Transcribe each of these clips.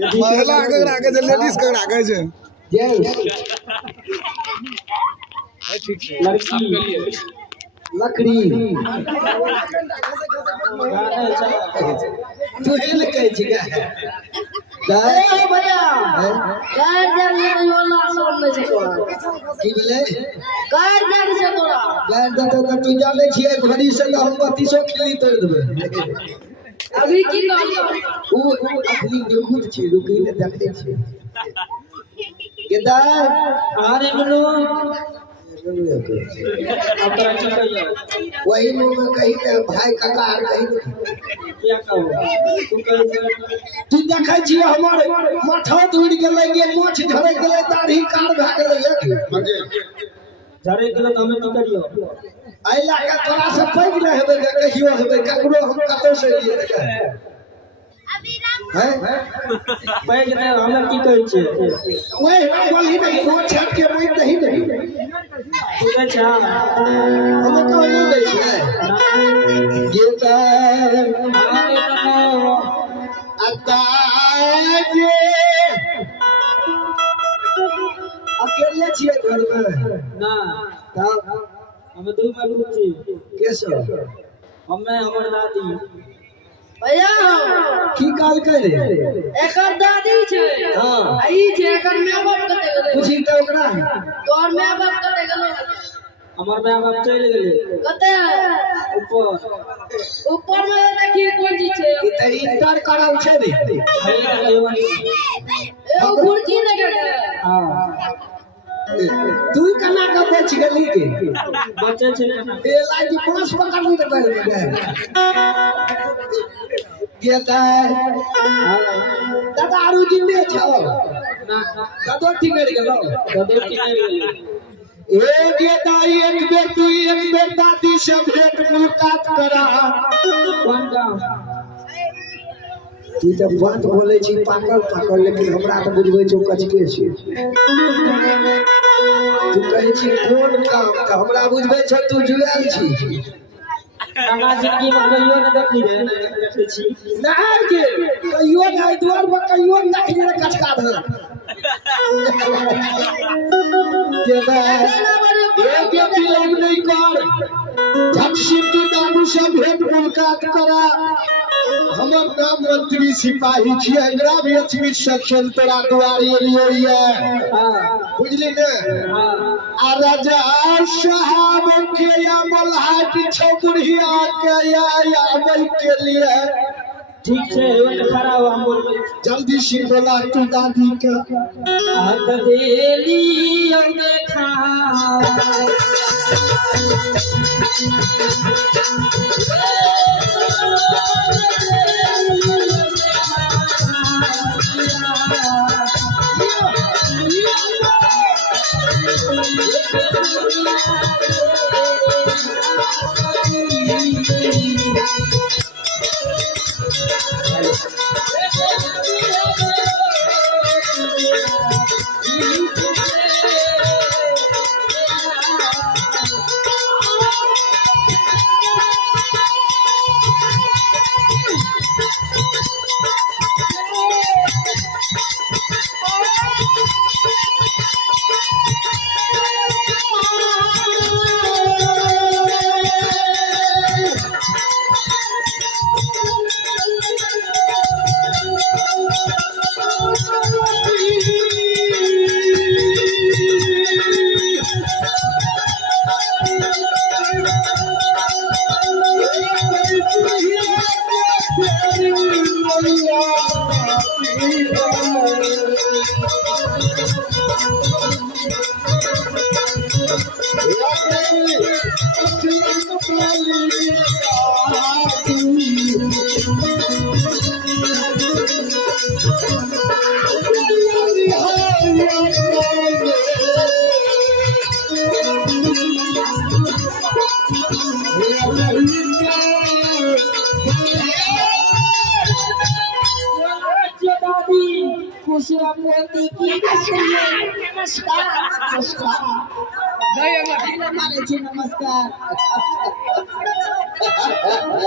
महिला आगे जे लेडीज के आगे जे लड़की लकड़ी तू हिल के छिका ए भैया कार जग से वाला सामने से तोरा की बोले कार जग से तोरा कार जग तो तू जाने छिए घड़ी से हम 3200 खिली तोड़ देबे अभी की कहलियो ओ अपनी देखुत छी रुकी ने देखते छी केदार अरे मनो वही मुंह में कही ना भाई काका कही क्या कहू तू देखै छी हमर माथा दूड़ गेलै गे मोछ झड़ गेलै दाढ़ी कार भ गेलै झड़े गेलै त हमें की करियो आइ लाका तोरा से पैग न हेबे कहियो हेबे ककरो हम कतो से लिए हैं पैग न हमरा की कहै छी ओए बोलही नहीं मोछ छट के मोइ नहीं पूरा छा हम को नहीं दे छै ये हमारे नमो अताजे अकेले छिए घर में ना तब हम दू में छी कैसे हमें हमर दादी भैया की काल करे एकर दादी छै हां ई छै एकर माय बाप कते गेलै पूछी त ओकरा तोर माय बाप कते गेलै हमर माय बाप चल गेलै कते ऊपर में देखी कोन चीज छै ई त इंटर कराउ छै रे ए गुरजी ने गेलै हां तू कना का बच गेली के बचे छै ए लाइट पास पकड़ नहीं पाए गेता दादा आरु जिंदे छौ ना दादो ठीक कर गेलो दादो ठीक कर गेलो ए गेता एक बेर दादी से भेंट मुलाकात करा कोन काम तू तो बात बोले छी पाकल लेकिन हमरा तो बुझबै छौ कचके छी तू कहै छी कोन काम त हमरा बुझबै छ तू जुआल छी काका जिंदगी में कहियो न देखली रे देखै छी नहार के कहियो नहीं द्वार पर कहियो न देखली रे कचका धर के बे एक बिलोग नहीं कर झटसी तू दादू से भेंट मुलाकात करा हमर नाम मंत्री सिपाही छियै ग्राम एचपी सेक्शन तोरा दुआरी एलियै बुझली ने आ राजा साहब के मलहाट छौकुरिया के आबै के लिए ठीक छै ओत खड़ा हो हम बोलबै जल्दी से बोला तू दादी के हाथ देली और देखा नमस्कार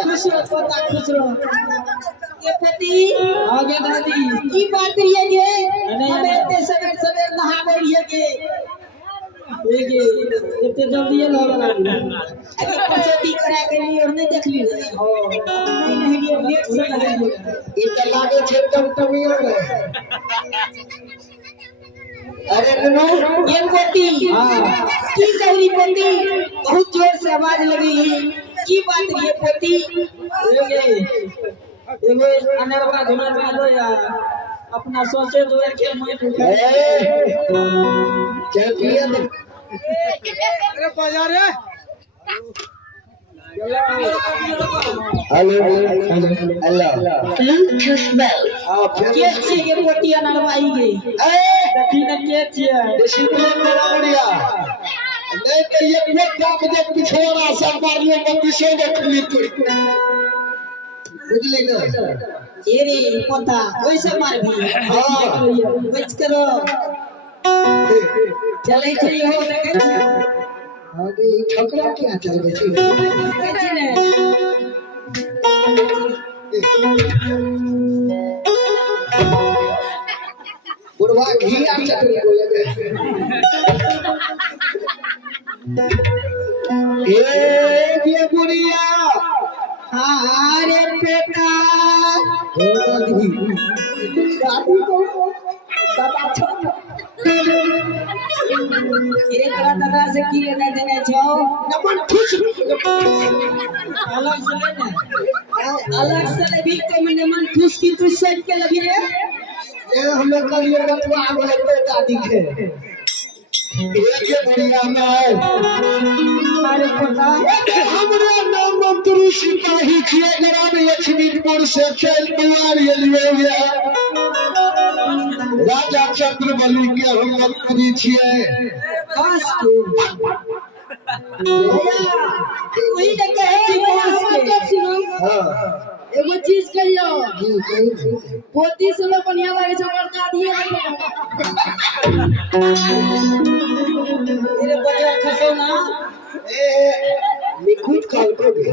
खुश रहो खुश रहो ये पति आगे दादी की बात ये के नहीं, हमें नहीं। इतने सवेर सवेर नहावे लिए के ये इतने जल्दी ये लगा अभी कसौटी करा के लिए और नहीं देख ली नहीं नहीं ये लेट से लगे ई त लागे छे टमटमिया रे अरे नो ये पोती की कहली पोती बहुत जोर से आवाज लगी की बात ये पोती एगो अनरवा धुनरवा दो या अपना सोचे जो एक मैं उठा चैंपियन अरे बाजार है हेलो हेलो ब्लूटूथ बेल आ फिर के छे ये पोती अनरवाई गई ए देखी न के छिए डिसिप्लिन बना बढ़िया नहीं तो ये एक काम दे पिछवाड़ा सरकार में बत्तीसों को खुली तो बुझली ना ये रे पोता वैसे मार भी हाँ बच करो चले चली हो देखे आगे ई ठकरा क्या चल रही थी देखे ने बुढ़वा घी आ चटनी को लगे ये बुढ़िया हाँ रे बेटा दादी को दादा छोड़ ये तरह दादा से की लेने देने जाओ नमन खुश अलग से लेना अलग से भी कम ने मन खुश की तू सेट के लगी रे ये हम लोग का ये बतवा बोलते दादी के ये बुढ़िया में अरे बेटा हमरे नाम मंत्री सिपाही छिए ग्राम लक्ष्मीपुर से चल दुआर ये राजा चंद्रबली के हम मंत्री छिए बस के वही ने कहे बस के हाँ एगो चीज कहियो जी कही पोती से में बढ़िया लगे छै बड़का दिए मेरे बजा खसो ना ए निकुत काल को भी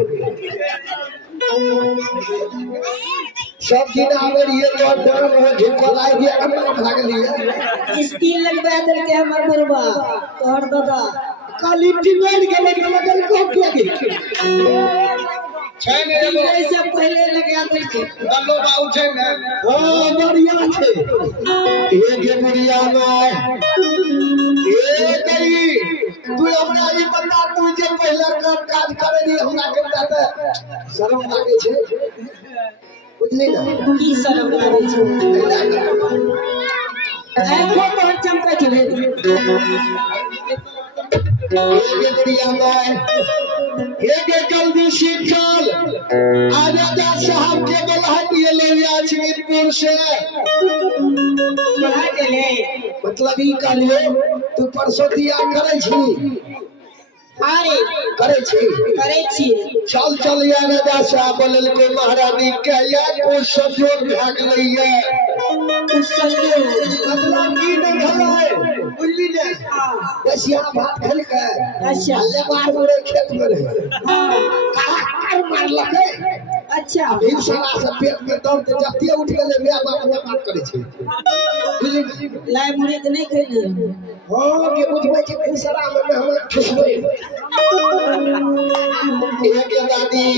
सब दिन आवे ये तो डर में झुकल आई दिया कब भाग लिया स्टील लगवा दल के हमर बरबा तोहर दादा काली टिमेल के लगल को क्या की छै ने एगो से पहले लगा दल के गल्लो बाऊ छै ने हां बढ़िया छै एक बढ़िया में ए कई तू हमरा ई बता तू जे पहला काज करे दी हमरा के बता शर्म लागे छै बुझली ना की शर्म लागे छै आंखों पर चमका चले एक बढ़िया में एक जल्दी शिक्षल आजादा साहब के बलहट ये ले लक्ष्मीपुर से बढ़ा चले मतलब ई कहलिए तू परसों दिया करे छी अरे करे छी करे छिए चल चल या राजा साहब बोलल को महारानी के या को संजोग भाग रही है उस संजो मतलब की नहीं है बुझली ने बसिया भात खल के अच्छा ले बार मोरे खेत में रहे हां काकर मार लगे अच्छा एक साला से पेट में दर्द जतिए उठ गेले मैं बात करे छी बुझली लाई मुड़ी तो नहीं खेले हां के बुझबै छै फिसरा में हम ठुसबै एक दादी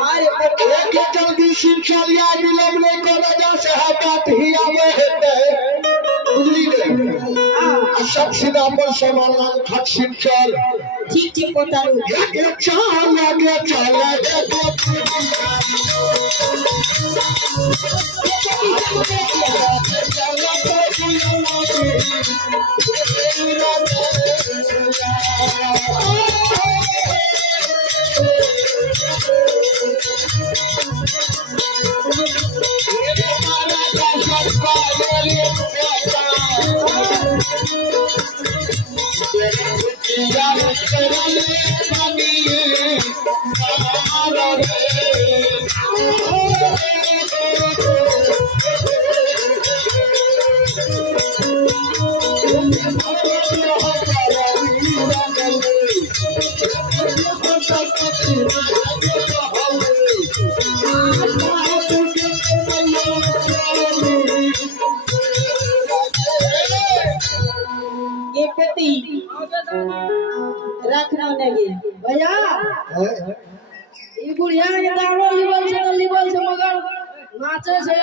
अरे एक जल्दी शिक्षा लिया विलंब नहीं कर राजा साहब बात ही आवे हेतै बुझली ने आ सब सीधा पर समाधान खट शिक्षल ठीक ठीक बताओ एक चाल लगे चले बेटी रखना नहीं भैया ई बुढ़िया के दारो लिबल से मगर नाचे से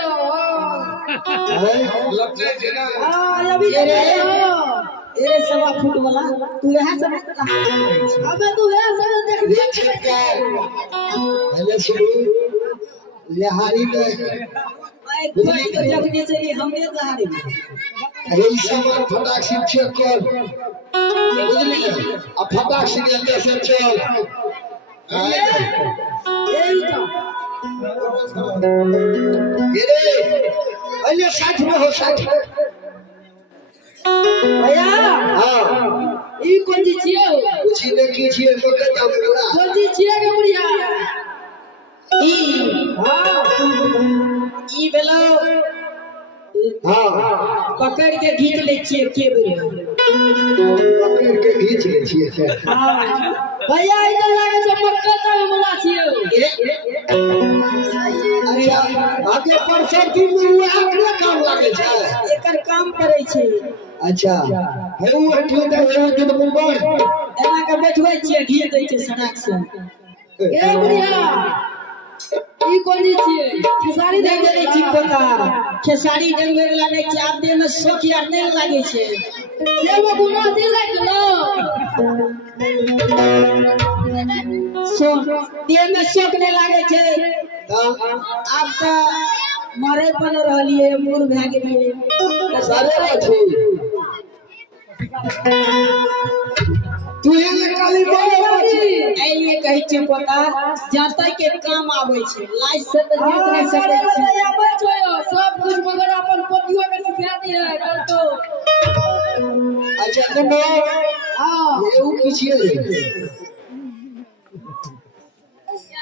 लपटे छे ना हां अभी ए 1.5 फुट वाला तू यहां से अबे तू है सब देख ये छक्का हेलो शुरू लहारी में कोई तो लगने से नहीं हमने लहारी अरे इस समय फटाक से चेक कर बुझली अब फटाक से जल्दी से चल ये रे अरे 60 में हो 60 भैया हां ई कोन चीज छियै कुछ नहीं कीजिए मगर दाम बोला कोन चीज छियै के बुढ़िया ई बेलो हां पकड़ के खींच ले छिए के बोले पकड़ के खींच ले छिए से भैया ई तो लागे छै मक्का का बोला छियै अच्छा आगे पर सब दिन में हुआ अपना काम लागे छै एकर काम करे छै अच्छा है वो हटियो त है जो मुंबई एना के बैठबै छिए घी दै छै सड़क से ए बुढ़िया ई कोन चीज छियै खेसारी नहीं देख करे छी पोता खेसारी डंगे वाला नहीं छै आप देह में शौक यार नहीं लागे छै एगो गुना दिल लागलो सो देह में शौक नहीं लागे छै आप तो मरे बन रहलिए मूर भए गेलिए सारे अच्छे तू ये काली बोले ऐलिए कहै छै पोता जाते के काम आवे छै लाज से तो जीत नहीं सकै छी भैया बैठो सब कुछ मगर अपन पोतियो के सिखा दिए कल तो अच्छा तुम हां ये वो किसी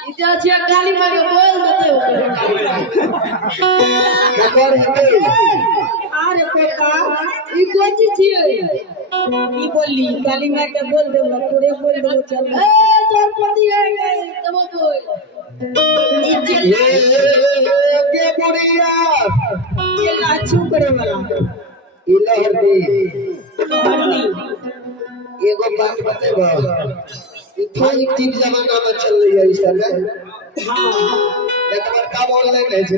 इजा छियै काली मां के बोल देते कर है अरे पोता ई कोन चीज छियै ई बोली काली मां के बोल दे पूरे बोल दे चल ए तोर पति है तब बोल ई चल ये बुढ़िया चल अच्छू करे वाला इलहर दे हरनी एगो बात बतेबो इथोनिक तीन जमाना में चल रही है इस समय हां एक बार का ऑनलाइन है छै ए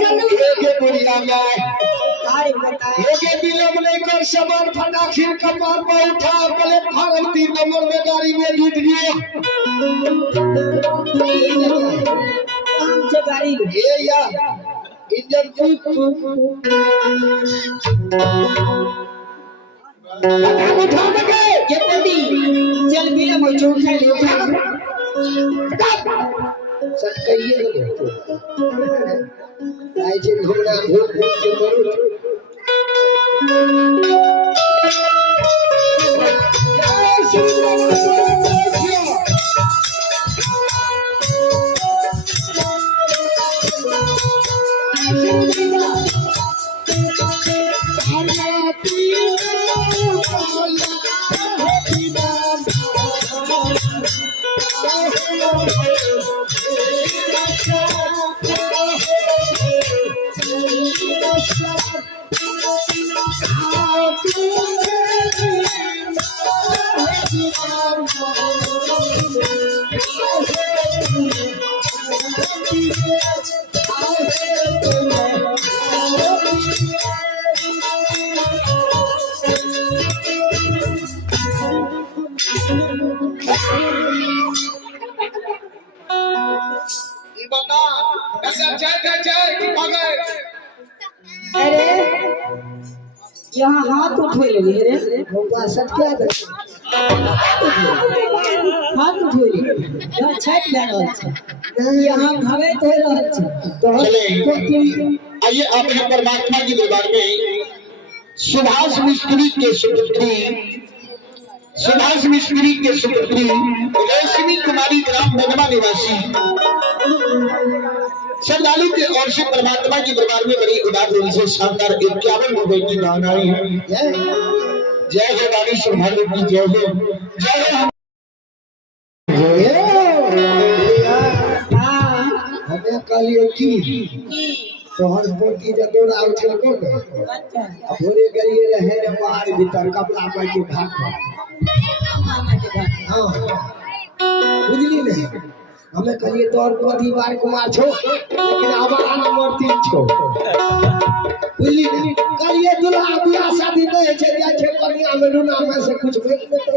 जल्दी ये बुढ़िया में अरे पोता ये विलंब नहीं कर सामान फटाखिर कपार पर उठा प्लेटफार्म 3 नंबर में गाड़ी में जुट गए हम से गाड़ी ये या इंजन उठा लगे के पति चल बिना मुझे उठा ले उठा सब कहिए आई जे घोड़ा घोड़ के मरो अरे यहाँ हाथ उठे लगे रे होगा सटका दे हाथ उठे यहाँ छठ लग रहा है यहाँ भगत हो रहा है चले आइए अपने परमात्मा के दरबार में सुभाष मिस्त्री के सुपुत्री रेशमी कुमारी ग्राम नगमा निवासी श्रद्धालु के ओर से परमात्मा के दरबार में बड़ी उदार दिल से शानदार 51 रुपए की दान आई है। जय हो रानी श्रद्धालु की जय हो हमें काली की तोहर पोती जदोर आउ छल को अच्छा भोरे गलिए रहे ने बाहर भीतर कपड़ा माई के घाट पर मामा के घर हां बुझली नहीं हमें कहिए तोहर पोती बार कुमार छो लेकिन हमारा नंबर 3 छो बुझली नहीं कहिए दुल्हा बियाह शादी नहीं छे जाय छे कन्या में रुना में से कुछ भेज देते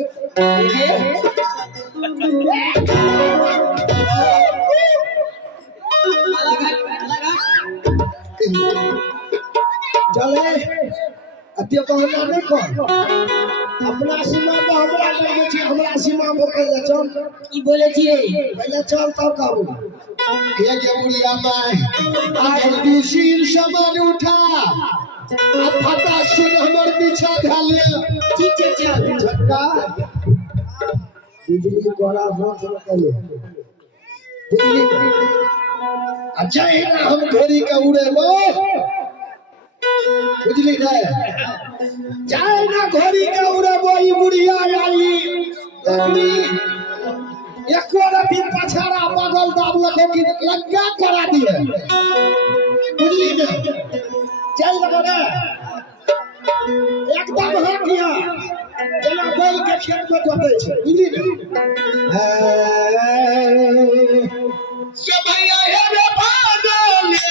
चले अत्य कहना नहीं कर अपना सीमा पे हमरा लगे छी हमरा सीमा पे पहले चल की बोले छी रे पहले चल तब कहू ये के बुढ़िया माई आज दिशील समान उठा अब फटा सुन हमर पीछा धाले ठीक है चल झटका बिजली कोड़ा हाथ में पहले बिजली अच्छा है ना हम घोड़ी का उड़े लो बुझली नहीं जाए ना घोड़ी का उड़े बोई बुढ़िया आई लकड़ी एक रति पछाड़ा बगल दाब लखो की लग्गा करा दिए बुझली नहीं चल लगा रे एकदम हो गया जना बैल के खेत में जोते छे बुझली नहीं से भैया हे रे पागल रे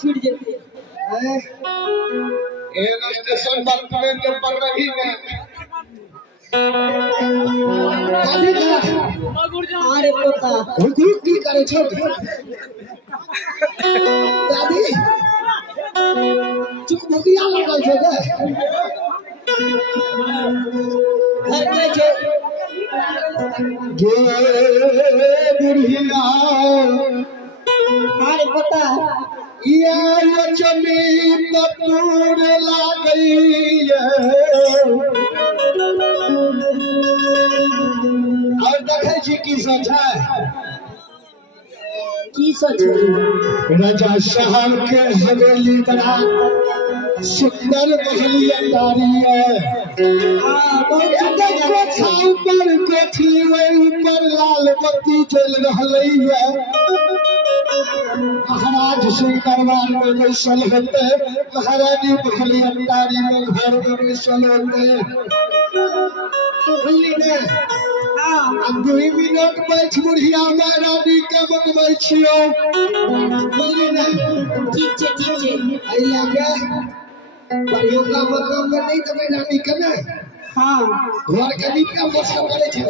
छूट जेते स्टेशन पर ट्रेन के पकड़ रही है अरे पोता हुकुम की करे छो दादी चुकभुकिया लागल छै गे घर के छै गे बुढ़िया हारे पता ये लक्ष्मी कपूर लागई और देखै छी की सब छै की सोच राजा साहब के हवेली बड़ा सुंदर महली अटारी है कोठा ऊपर कोठी ऊपर लाल बत्ती जल रही है महाराज सिंह दरबार में बैसल होते महारानी महली अटारी में घर में बैसल होते बुझली ने अब 2 मिनट बैठ बुढ़िया महारानी के बनबै छियो बुझली ने ठीक छै एहि लगे बढ़ियो का मकाम में नहीं देबै रानी के ने हां घर के नीचा मौसम करे छै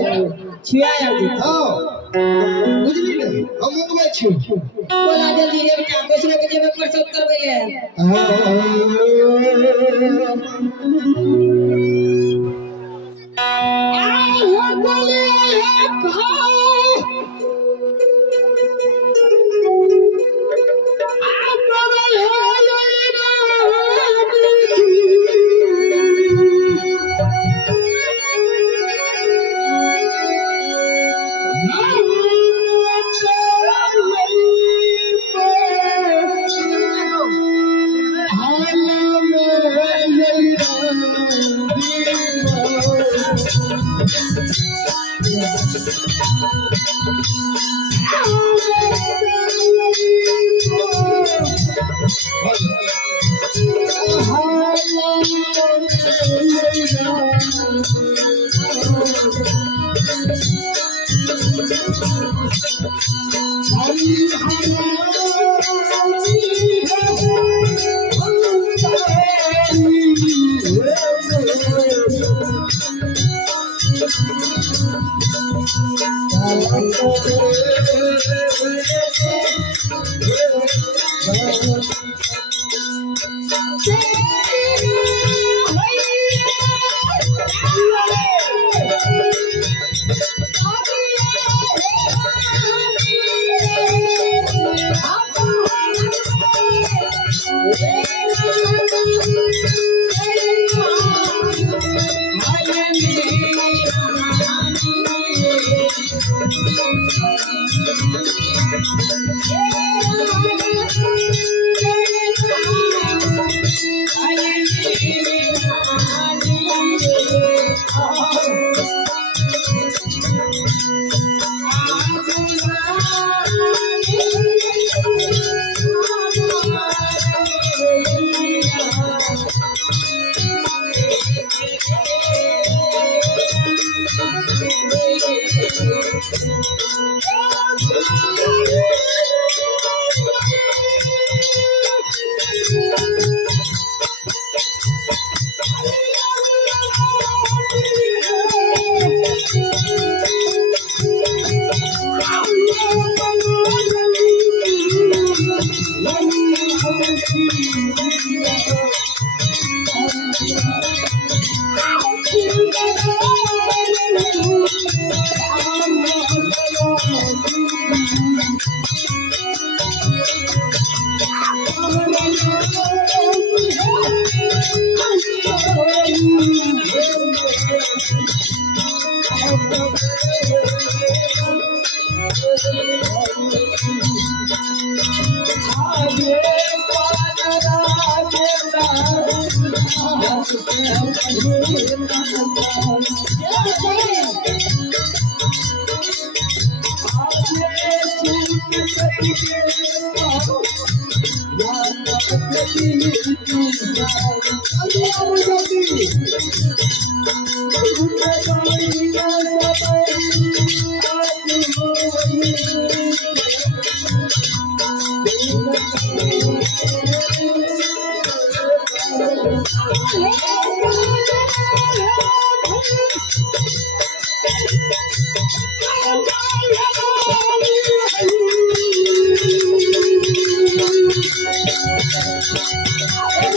छिया जी हां बुझली ने हम बनबै छी बोला जल्दी रे बेटा दूसरे के जेबे पर सब करबै ले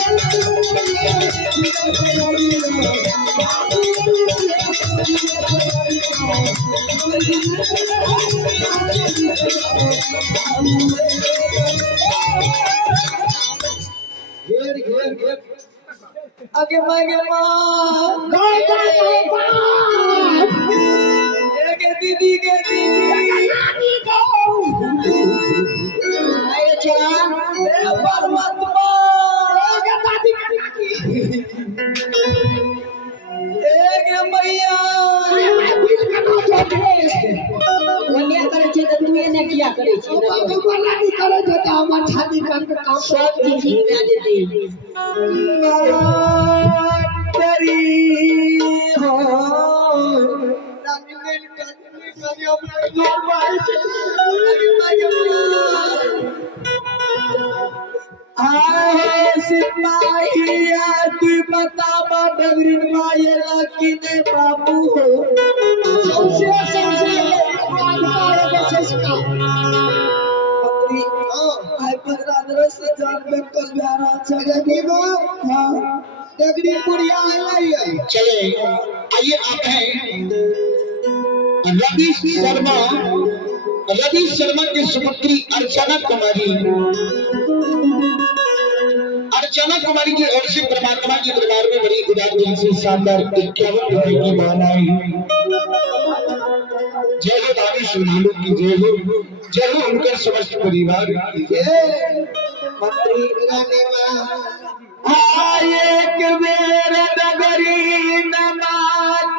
Thank you. घेर घेर घेर आगे मांगे माँ के दीदी के दीदी आए जान परमात्मा एक मैया कन्या करे छे त तू ने किया करे छे कोला नहीं करे तो हमर शादी कर के काम सब चीज हिला देते तेरी हो सिपाहिया तू बता डगरीन माये लकी ने बाबू हो सबसे आई 15 से जान में कल बिहार जगनी बा हाँ जगनी पुरिया आइए चले आइए आप हैं रवि शर्मा की सुपुत्री अर्चना कुमारी की ओर से परमात्मा के दरबार में बड़ी उदार दिल से शानदार 51 रुपए की मान आई। जय हो भाभी सुनालू की जय हो उनके समस्त परिवार की मंत्री रानी मां एक बेर नगरी नमा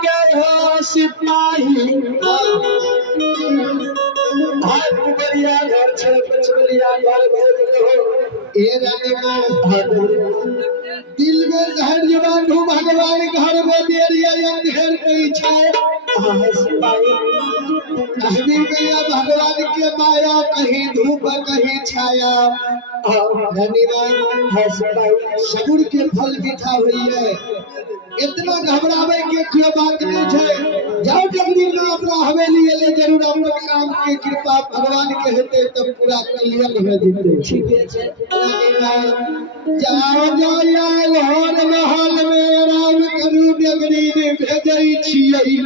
के हो सिपाही हाथ बढ़िया घर छे पचवरिया घर भेज हो ए रानी मां दिल में धैर्य बांधो भगवान घर में देरिया अंधेर कई छाए सिपाही कहबी गया भगवान के माया कहीं धूप कहीं छाया रानी मां सबूर के फल मीठा हुई है इतना घबरावे के कोई बात नहीं है जाओ जल्दी में अपना हवेली ले जरूर अपन काम की कृपा भगवान के हेते तब पूरा क्लियर हो जते ठीक है जाओ जाओ या घर महल में राम करू डगरी ने भेजई छियै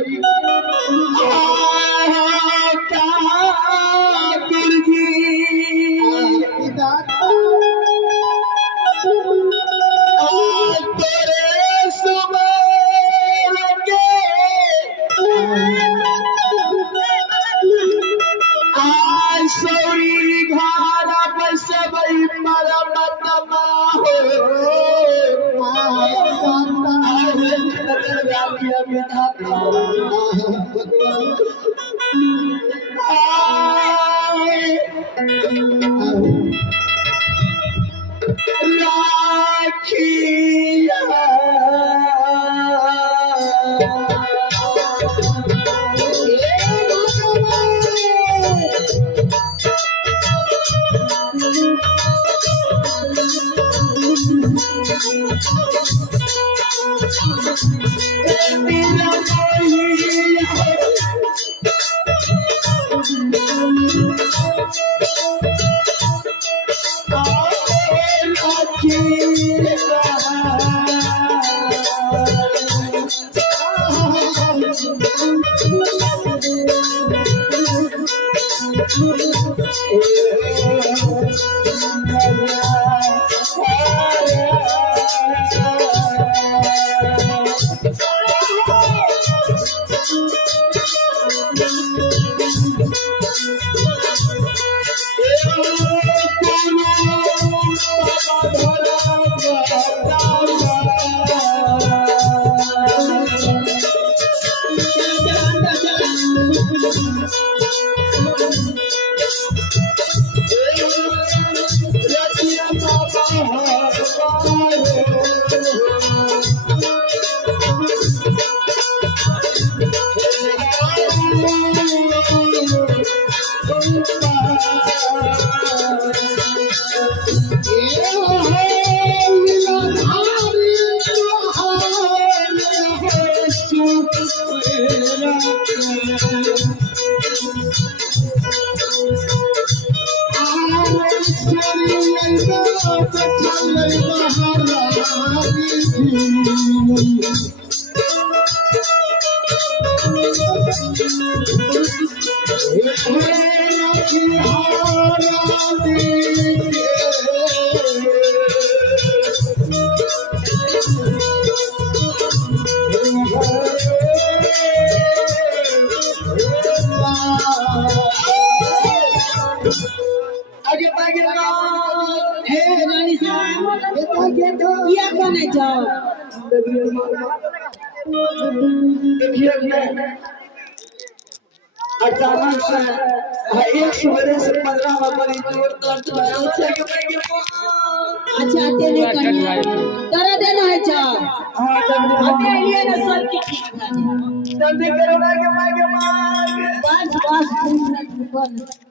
आगे आगे हे रानी साहब ये कौन है जाओ देखिए अचानक से एक सवेरे से 15 में बड़ी जोर दर्द भरल छै कि भाई अच्छा तेरे कन्या करा देना है जाओ हां अबे लिए ना सब की ठीक है जल्दी करो ना के भाई के मार बस बस